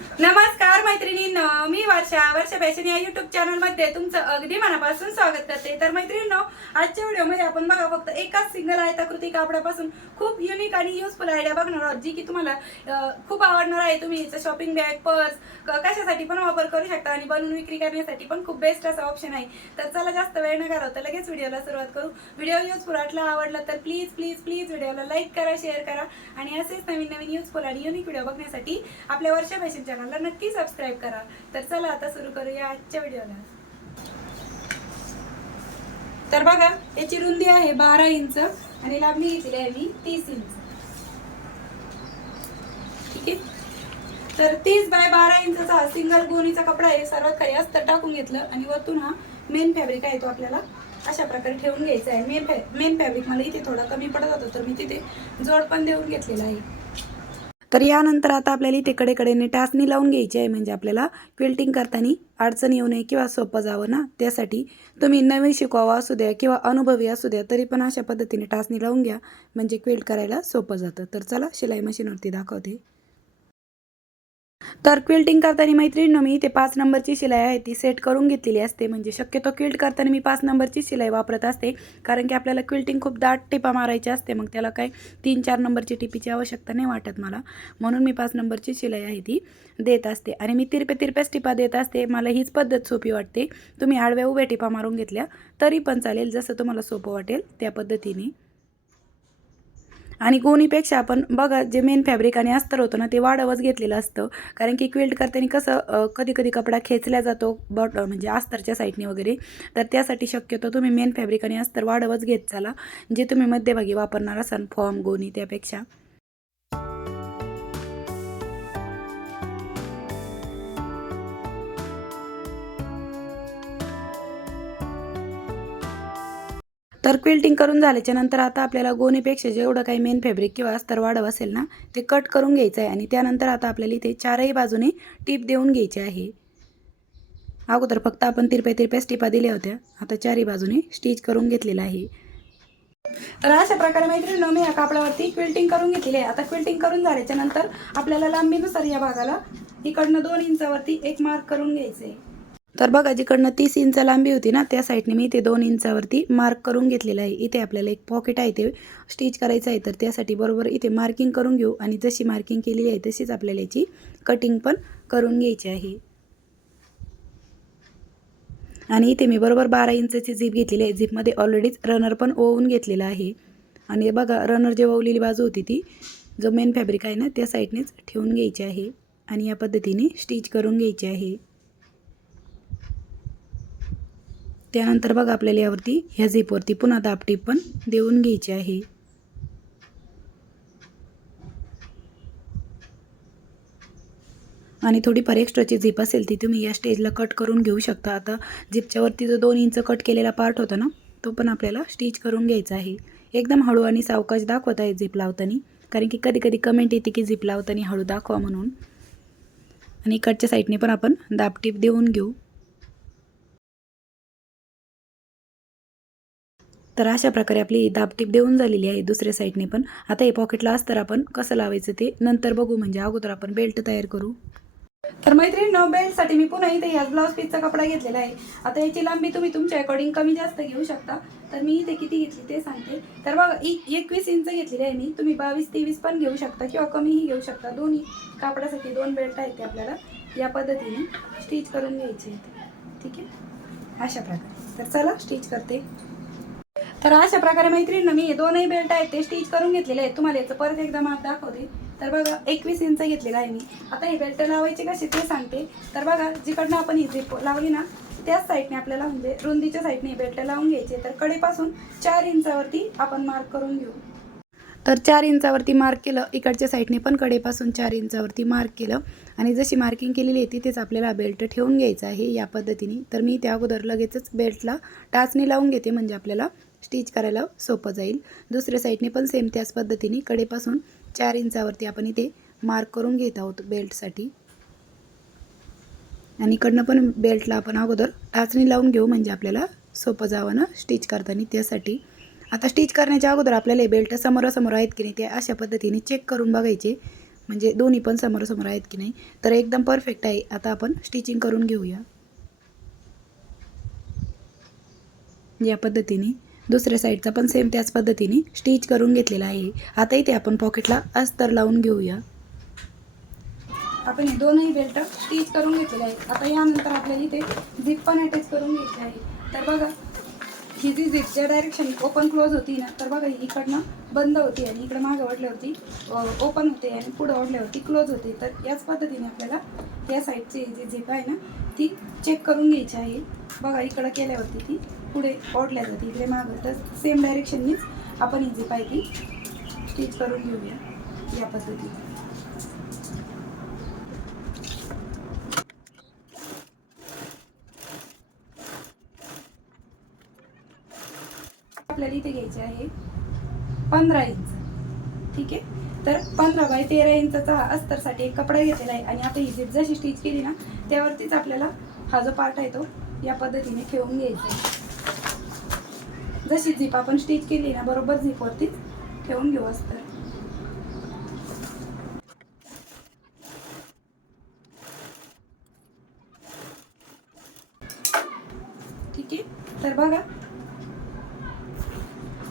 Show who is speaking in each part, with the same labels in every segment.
Speaker 1: नमस्कार मैत्रिणींना मी वर्षा वर्षा फॅशन या युट्यूब चॅनलमध्ये तुमचं अगदी मनापासून स्वागत करते. तर मैत्रिणींनो आजच्या व्हिडिओमध्ये आपण बघा फक्त एकाच सिंगल आयताकृती कापडापासून खूप युनिक आणि युजफुल आयडिया बघणार आहोत जी की तुम्हाला खूप आवडणार आहे. तुम्ही शॉपिंग बॅग पर्स कशासाठी पण वापर करू शकता आणि बनवून विक्री करण्यासाठी पण खूप बेस्ट असा ऑप्शन आहे. तर चला जास्त वेळ न घालवता लगेच व्हिडिओला सुरुवात करू. व्हिडिओ युजफुल वाटला आवडला तर प्लीज प्लीज प्लीज व्हिडिओला लाईक करा शेअर करा आणि असेच नवीन नवीन युजफुल आणि युनिक व्हिडिओ बघण्यासाठी आपल्या वर्षा फॅशन चॅनलला नक्की सबस्क्राईब करा. तर चला आता सुरू करूया आजच्या व्हिडिओला. तर बघा याची रुंदी आहे बारा इंच आणि लांबी घेतली आहे मी तीस इंच. ठीक आहे? तर तीस बाय बारा इंचचा हा सिंगल गोणीचा कपडा आहे सर्वात काही अस्तर टाकून घेतलं आणि वरतून हा मेन फॅब्रिक आहे तो आपल्याला अशा प्रकारे ठेवून घ्यायचा आहे. मेन फॅ मेन फॅब्रिक मला इथे थोडा कमी पडत होता तर मी तिथे जोड पण देऊन घेतलेला आहे. तर यानंतर आता आपल्याला इथे कडेकडेने टाचणी लावून घ्यायची आहे. म्हणजे आपल्याला क्विल्टिंग करताना अडचण येऊ नये किंवा सोपं जावं ना. त्यासाठी तुम्ही नवीन शिकवावं असू द्या किंवा अनुभवी असू द्या तरी पण अशा पद्धतीने टाचणी लावून घ्या. म्हणजे क्विल्ट करायला सोपं जातं. तर चला शिलाई मशीनवरती दाखवते. तर क्विल्टिंग करताना मैत्रिणीनं मी इथे पाच नंबरची शिलाई आहे ती सेट करून घेतलेली असते. म्हणजे शक्यतो क्विल्ट करताना मी पाच नंबरची शिलाई वापरत असते. कारण की आपल्याला क्विल्टिंग खूप दाट टिपा मारायची असते मग त्याला काय तीन चार नंबरची टिपीची आवश्यकता नाही वाटत मला. म्हणून मी पाच नंबरची शिलाई आहे ती देत असते. आणि मी तिरपे तिरप्याच टिपा देत असते. मला हीच पद्धत सोपी वाटते. तुम्ही आडव्या उभ्या टिपा मारून घेतल्या तरी पण चालेल जसं तुम्हाला सोपं वाटेल त्या पद्धतीने. आणि गोणीपेक्षा आपण बघा जे मेन फॅब्रिक आणि अस्तर होतं ना ते वाढवच घेतलेलं असतं. कारण की क्विल्ट करताना कसं कधी कधी कपडा खेचला जातो बॉट म्हणजे अस्तरच्या साईडने वगैरे. तर त्यासाठी शक्यतो तुम्ही मेन फॅब्रिक आणि अस्तर वाढवच घेत चाला. जे तुम्ही मध्यभागी वापरणार असाल फॉर्म गोणी त्यापेक्षा. तर क्विल्टिंग करून झाल्याच्यानंतर आता आपल्याला गोणीपेक्षा जेवढं काही मेन फॅब्रिक किंवा अस्तर वाढव असेल ना ते कट करून घ्यायचं आहे आणि त्यानंतर आता आपल्याला इथे चारही बाजूने टीप देऊन घ्यायची आहे. अगोदर फक्त आपण तिरप्या तिरप्या स्टिपा दिल्या होत्या आता चारही बाजूने स्टिच करून घेतलेलं आहे. तर अशा प्रकारे मैत्रिणी मी या कापडावरती क्विल्टिंग करून घेतलेली आहे. आता क्विल्टिंग करून झाल्याच्यानंतर आपल्याला लांबीनुसार या भागाला इकडनं दोन इंचावरती एक मार्क करून घ्यायचं आहे तर बघा जिकडनं तीस इंच लांबी होती ना त्या साईडने मी इथे दोन इंचावरती मार्क करून घेतलेलं आहे. इथे आपल्याला एक पॉकेट आहे ते स्टिच करायचं आहे तर त्यासाठी बरोबर इथे मार्किंग करून घेऊ. आणि जशी मार्किंग केलेली आहे तशीच आपल्याला याची कटिंग पण करून घ्यायची आहे. आणि इथे मी बरोबर बारा इंचची झीप घेतलेली आहे. झीपमध्ये ऑलरेडीच रनर पण ओवून घेतलेला आहे. आणि बघा रनर जे ओवलेली बाजू होती ती जो मेन फॅब्रिक आहे ना त्या साईडनेच ठेवून घ्यायची आहे. आणि या पद्धतीने स्टिच करून घ्यायची आहे. त्यानंतर बघा आपल्याला यावरती ह्या झेपवरती पुन्हा दापटी पण देऊन घ्यायची आहे. आणि थोडीफार एक्स्ट्राची झीप असेल ती तुम्ही या स्टेजला कट करून घेऊ शकता. आता झिपच्यावरती जो दोन इंच कट केलेला पार्ट होता ना तो पण आपल्याला स्टिच करून घ्यायचा आहे. एकदम हळू आणि सावकाश दाखवत आहे झीप लावताना. कारण की कधी कधी कमेंट येते की झीप लावताना हळू दाखवा म्हणून. आणि इकडच्या साईडने पण आपण दापटीप देऊन घेऊ. तर अशा प्रकारे आपली दाबटीप देऊन झालेली आहे दुसऱ्या साईडने पण. आता हे पॉकेटला असतं आपण कसं लावायचं ते नंतर बघू म्हणजे अगोदर आपण बेल्ट तयार करू. तर मैत्रीण बेल्टसाठी मी पुन्हा इथे ह्याच ब्लाऊज पीसचा कपडा घेतलेला आहे. आता याची लांबी तुम्ही तुमच्या अकॉर्डिंग कमी जास्त घेऊ शकता. तर मी इथे किती घेतली ते सांगते. तर बघा एकवीस इंच घेतलेली आहे मी. तुम्ही बावीस तेवीस पण घेऊ शकता किंवा कमीही घेऊ शकता. दोन्ही कापडासाठी दोन बेल्ट आहेत ते आपल्याला. या पद्धतीने स्टिच करून घ्यायचे आहेत. ठीक आहे? अशा प्रकारे. तर चला स्टिच करते. तर अशा प्रकारे मैत्रिणी मी हे दोनही बेल्ट आहेत ते स्टिच करून घेतलेले आहेत. तुम्हाला याचं परत एकदा माप दाखवते. तर बघा एकवीस इंच घेतलेला आहे मी. आता हे बेल्ट लावायचे कसे ते सांगते. तर बघा जिकडनं आपण ही झिप लावली ना त्याच साईडने आपल्याला म्हणजे रुंदीच्या साईडने बेल्ट लावून घ्यायचे तर कडेपासून चार इंचावरती आपण मार्क करून घेऊ. तर चार इंचावरती मार्क केलं इकडच्या साईडने पण कडेपासून चार इंचावरती मार्क केलं. आणि जशी मार्किंग केलेली आहे तिथेच आपल्याला बेल्ट ठेवून घ्यायचा आहे या पद्धतीने. तर मी त्या अगोदर लगेचच बेल्टला टाचणी लावून घेते म्हणजे आपल्याला स्टिच करायला सोपं जाईल. दुसऱ्या साईडने पण सेम त्याच पद्धतीने कडेपासून चार इंचावरती आपण इथे मार्क करून घेत आहोत बेल्टसाठी आणि इकडनं पण बेल्टला आपण अगोदर टाचणी लावून घेऊ म्हणजे आपल्याला सोपं जावं ना स्टिच करताना त्यासाठी. आता स्टिच करण्याच्या अगोदर आपल्याला हे बेल्ट समोरासमोर आहेत की नाही ते अशा पद्धतीने चेक करून बघायचे. म्हणजे दोन्ही पण समोरासमोर आहेत की नाही. तर एकदम परफेक्ट आहे. आता आपण स्टिचिंग करून घेऊया. या पद्धतीने दुसऱ्या साईडचा पण सेम त्याच पद्धतीने स्टिच करून घेतलेला आहे. आता इथे आपण पॉकेटला अस्तर लावून घेऊया. आपण हे दोनही बेल्ट स्टिच करून घेतलेले आहेत. आता यानंतर आपल्याला इथे झिप पण अटॅच करून घ्यायची आहे. तर बघा ही जी झिपच्या डायरेक्शन ओपन क्लोज होती ना तर बघा इकडनं बंद होती आणि इकडं मागं ओढल्यावरती ओपन होते आणि पुढं ओढल्यावरती क्लोज होते. तर याच पद्धतीने आपल्याला या साईडची जी झिप आहे ना ती चेक करून घ्यायची आहे. बघा इकडं केल्यावरती ती. पुढे ओढल्या जाते इकडे मागं. तर सेम डायरेक्शननीच आपण ही झिप ती स्टिच करून घेऊया या पद्धतीने. आपल्याला इथे घ्यायचे आहे पंधरा इंच ठीक आहे? तर पंधरा बाय तेरा इंचा अस्तरसाठी एक कपडा घेतलेला आहे. आणि आता ही झिप जशी स्टिच केली ना त्यावरतीच आपल्याला हा जो पार्ट आहे तो या पद्धतीने ठेवून घ्यायचा आहे. जशी झिप आपण स्टिच केली ना बरोबर झिपवरतीच ठेवून घेऊ असतं ठीक आहे? तर बघा.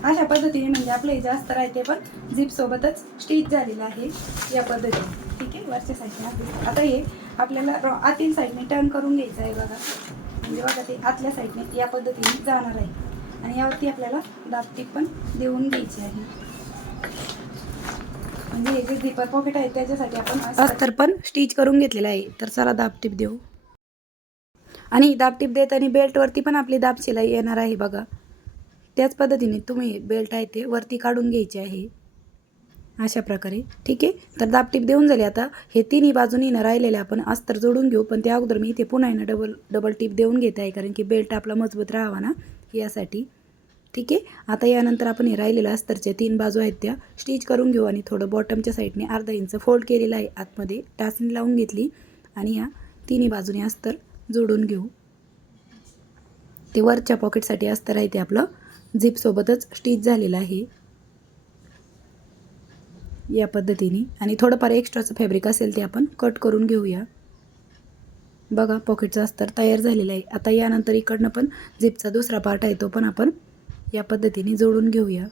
Speaker 1: अशा पद्धतीने म्हणजे आपलं हे जास्त राहते पण झिप सोबतच स्टिच झालेलं आहे या पद्धतीने. ठीक आहे? वरच्या साईडने आता हे आपल्याला रॉ आतील साईडने टर्न करून घ्यायचं आहे बघा. म्हणजे बघा ते आतल्या साईडने या पद्धतीने जाणार आहे. आणि यावरती आपल्याला दाबटीप पण देऊन घ्यायची आहे. म्हणजे हे जे झिपर पॉकेट आहे त्याच्यासाठी आपण अस्तर पण स्टिच करून घेतलेलं आहे. तर चला दापटीप देऊ. आणि दाबटीप देताना बेल्टवरती पण आपली दाब शिलाई येणार आहे बघा. त्याच पद्धतीने तुम्ही बेल्ट आहे ते वरती काढून घ्यायचे आहे. अशा प्रकारे. ठीक आहे? तर दापटीप देऊन झाली. आता हे तिन्ही बाजूनी ना राहिलेले आपण अस्तर जोडून घेऊ. पण त्या अगोदर मी इथे पुन्हा ना डबल डबल टीप देऊन घेत आहे. कारण की बेल्ट आपला मजबूत राहावा ना. यासाठी. ठीक आहे? आता यानंतर आपण हे राहिलेल्या अस्तरच्या तीन बाजू आहेत त्या. स्टिच करून घेऊ आणि थोडं बॉटमच्या साईडने अर्धा इंच फोल्ड केलेलं आहे. आतमध्ये टाचणी लावून घेतली आणि या तिन्ही बाजूने अस्तर जोडून घेऊ. ते वरच्या पॉकेटसाठी अस्तर आहे ते आपलं. झिपसोबतच स्टिच झालेलं आहे. या पद्धतीने. आणि थोडंफार एक्स्ट्राचं फॅब्रिक असेल ते आपण कट करून घेऊया. बघा पॉकेटचा अस्तर तयार झालेला आहे. आता यानंतर इकडनं पण झिपचा दुसरा पार्ट आहे तो पण आपण या पद्धतीने जोडून घेऊया.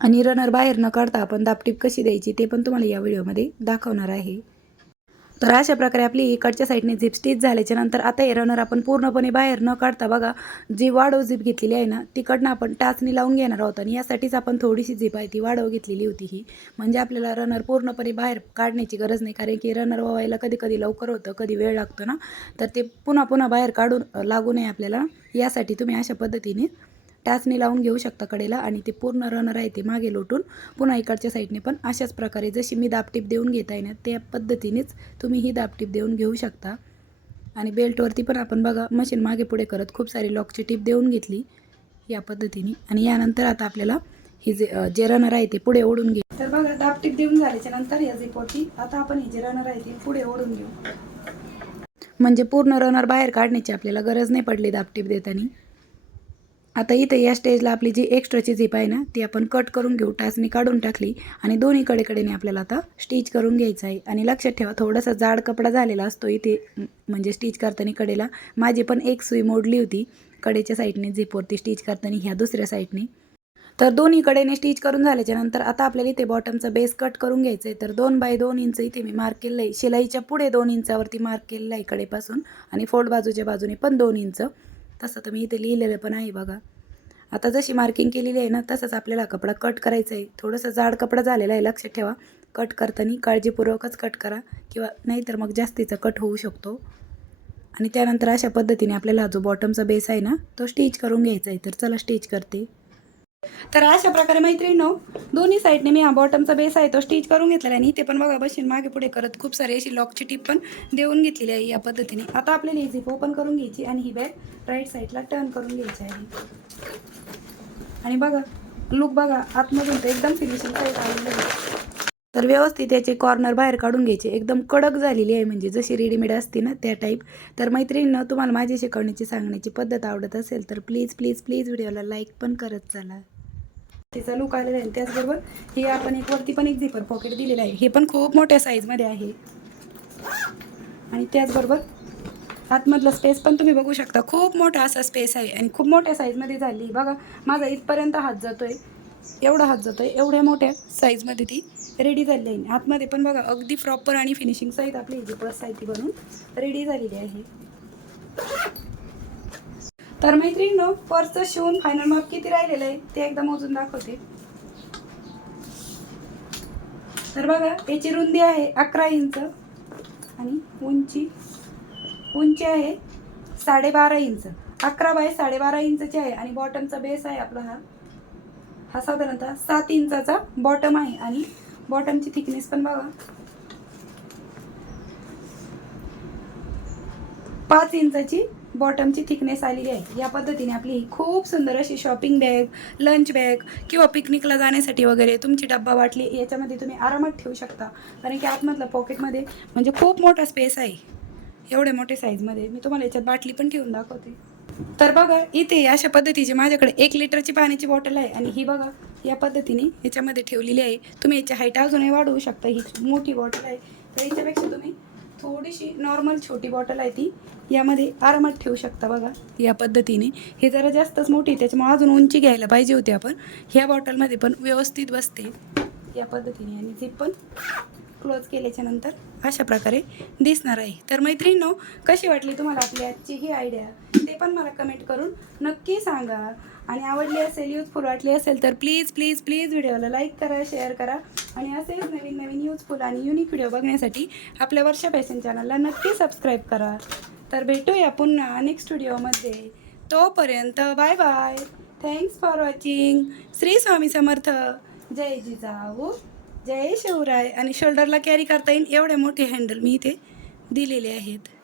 Speaker 1: आणि रनर बाहेर न काढता आपण दापटीप कशी द्यायची ते पण तुम्हाला या व्हिडिओमध्ये दाखवणार आहे. तर अशा प्रकारे आपली इकडच्या साईडने झिप स्टिच झाल्याच्यानंतर आता हे रनर आपण पूर्णपणे बाहेर न काढता बघा जी वाढव झिप घेतलेली आहे ना तिकडनं आपण टाचणी लावून घेणार आहोत. आणि यासाठीच आपण थोडीशी झिप आहे ती वाढव घेतलेली होती ही. म्हणजे आपल्याला रनर पूर्णपणे बाहेर काढण्याची गरज नाही कारण की रनर व्हायला कधी कधी लवकर होतं कधी वेळ लागतो ना. तर ते पुन्हा पुन्हा बाहेर काढून लागू नये आपल्याला. यासाठी तुम्ही अशा पद्धतीने टाचणी लावून घेऊ शकता कडेला आणि ते पूर्ण रनर आहे ते मागे लोटून पुन्हा इकडच्या साईडने पण अशाच प्रकारे जशी मी दापटीप देऊन घेत आहे ना त्या पद्धतीनेच तुम्ही ही दापटीप देऊन घेऊ शकता. आणि बेल्टवरती पण आपण बघा मशीन मागे पुढे करत खूप सारी लॉकची टीप देऊन घेतली या पद्धतीने. आणि यानंतर आता आपल्याला ही जे जे रनर आहे ते पुढे ओढून घे तर बघा दापटीप देऊन झाल्याच्यानंतर या झिपोची आता आपण ही जे रनर आहे ते पुढे ओढून घेऊ. म्हणजे पूर्ण रनर बाहेर काढण्याची आपल्याला गरज नाही पडली दापटीप देताना. आता इथे या स्टेजला आपली जी एक्स्ट्राची झिप आहे ना ती आपण कट करून घेऊ टाचणी काढून टाकली आणि दोन्ही कडेकडेने आपल्याला आता स्टिच करून घ्यायचं आहे. आणि लक्षात ठेवा थोडासा जाड कपडा झालेला असतो इथे म्हणजे स्टिच करताना कडेला. माझी पण एक सुई मोडली होती कडेच्या साईडने झिपवरती स्टिच करताना ह्या दुसऱ्या साईडने तर दोन्ही कडेने स्टिच करून झाल्याच्यानंतर आता आपल्याला इथे बॉटमचा बेस कट करून घ्यायचं आहे तर दोन बाय दोन इंच इथे मी मार्क केलं आहे शिलाईच्या पुढे दोन इंचावरती मार्क केलेलं आहे कडेपासून. आणि फोल्ड बाजूच्या बाजूने पण दोन इंच. तसं तर मी इथे लिहिलेलं पण आहे बघा. आता जशी मार्किंग केलेली आहे ना तसंच आपल्याला कपडा कट करायचा आहे थोडंसं जाड कपडा झालेला आहे लक्षात ठेवा. कट करताना काळजीपूर्वकच कट करा किंवा नाहीतर मग जास्तीचा कट होऊ शकतो. आणि त्यानंतर अशा पद्धतीने आपल्याला जो बॉटमचा बेस आहे ना तो स्टिच करून घ्यायचा आहे. तर चला स्टिच करते. तर अशा प्रकारे मैत्रिणीनो दोन्ही साईडने मी हा बॉटमचा बेस आहे तो स्टिच करून घेतलेला आहे आणि इथे पण बघा बशीन मागे पुढे करत खूप सारी अशी लॉकची टीप पण देऊन घेतलेली आहे या पद्धतीने. आता आपल्याला ही झिप ओपन करून घ्यायची आणि ही बॅग राईट साईडला टर्न करून घ्यायची आहे. आणि बघा लुक बघा आतमधून तर एकदम फिनिशिंग साईड आलेली आहे. तर व्यवस्थित याचे कॉर्नर बाहेर काढून घ्यायचे. एकदम कडक झालेली आहे म्हणजे जशी रेडीमेड असते ना त्या टाईप तर मैत्रिणीनं तुम्हाला माझी शिकवण्याची सांगण्याची पद्धत आवडत असेल तर प्लीज प्लीज प्लीज व्हिडिओला लाईक पण करत चला. तिचा लुक आलेला आहे त्याचबरोबर हे आपण एक वरती पण एक झिपर पॉकेट दिलेलं आहे. हे पण खूप मोठ्या साईजमध्ये आहे. आणि त्याचबरोबर आतमधला स्पेस पण तुम्ही बघू शकता. खूप मोठा असा स्पेस आहे आणि खूप मोठ्या साईजमध्ये झाली. बघा माझा इथपर्यंत हात जातोय. एवढा हात जातोय. एवढ्या मोठ्या साईजमध्ये ती रेडी झालेली आहे. आतमध्ये पण बघा अगदी प्रॉपर आणि फिनिशिंग सहित आपली जी पर्स आहे ती बनून रेडी झालेली आहे. तर मैत्रिणींनो पर्सचं शिवून फायनल माप किती राहिलेलं आहे ते एकदा मोजून दाखवते. तर बघा याची रुंदी आहे अकरा इंच आणि उंची उंची आहे साडेबारा इंच. अकरा बाय साडेबारा इंचची आहे आणि बॉटमचा बेस आहे आपला हा. हा साधारणतः सात इंचाचा बॉटम आहे आणि बॉटमची थिकनेस पण बघा. पाच इंचाची बॉटमची थिकनेस आलेली आहे. या पद्धतीने आपली ही खूप सुंदर अशी शॉपिंग बॅग लंच बॅग किंवा पिकनिकला जाण्यासाठी वगैरे तुमची डब्बा वाटली याच्यामध्ये तुम्ही आरामात ठेवू शकता. कारण की आतमधलं पॉकेटमध्ये म्हणजे खूप मोठा स्पेस आहे. एवढ्या मोठ्या साईजमध्ये मी तुम्हाला याच्यात बाटली पण ठेवून दाखवते. तर बघा इथे अशा पद्धतीची माझ्याकडे एक लिटरची पाण्याची बॉटल आहे. आणि ही बघा या पद्धतीने याच्यामध्ये ठेवलेली आहे. तुम्ही याची हाईट अजूनही वाढवू शकता. ही मोठी बॉटल आहे. तर याच्यापेक्षा तुम्ही थोडीशी नॉर्मल छोटी बॉटल आहे ती यामध्ये आरामात ठेवू शकता बघा. या पद्धतीने. हे जरा जास्तच मोठी त्याच्यामुळे अजून उंची घ्यायला पाहिजे होती आपण. ह्या बॉटलमध्ये पण व्यवस्थित बसते. या पद्धतीने. आणि झिप पण क्लोज केल्याच्यानंतर अशा प्रकारे दिसणार आहे. तर मैत्रिणींनो कशी वाटली तुम्हाला आपली आजची ही आयडिया ते पण मला कमेंट करून नक्की सांगा. आणि आवडली असेल युजफुल वाटली असेल तर प्लीज प्लीज प्लीज व्हिडिओला लाईक करा शेअर करा. आणि असेच नवीन नवीन युजफुल आणि युनिक व्हिडिओ बघण्यासाठी आपल्या वर्षा फॅशन चॅनलला नक्की सबस्क्राईब करा. तर भेटूया पुन्हा नेक्स्ट व्हिडिओमध्ये तोपर्यंत bye bye thanks for watching Shri Swami Samarth. जय जिजाऊ. जय शिवराय. आणि शोल्डरला कॅरी करता येईल एवढे मोठे हँडल मी इथे दिलेले आहेत.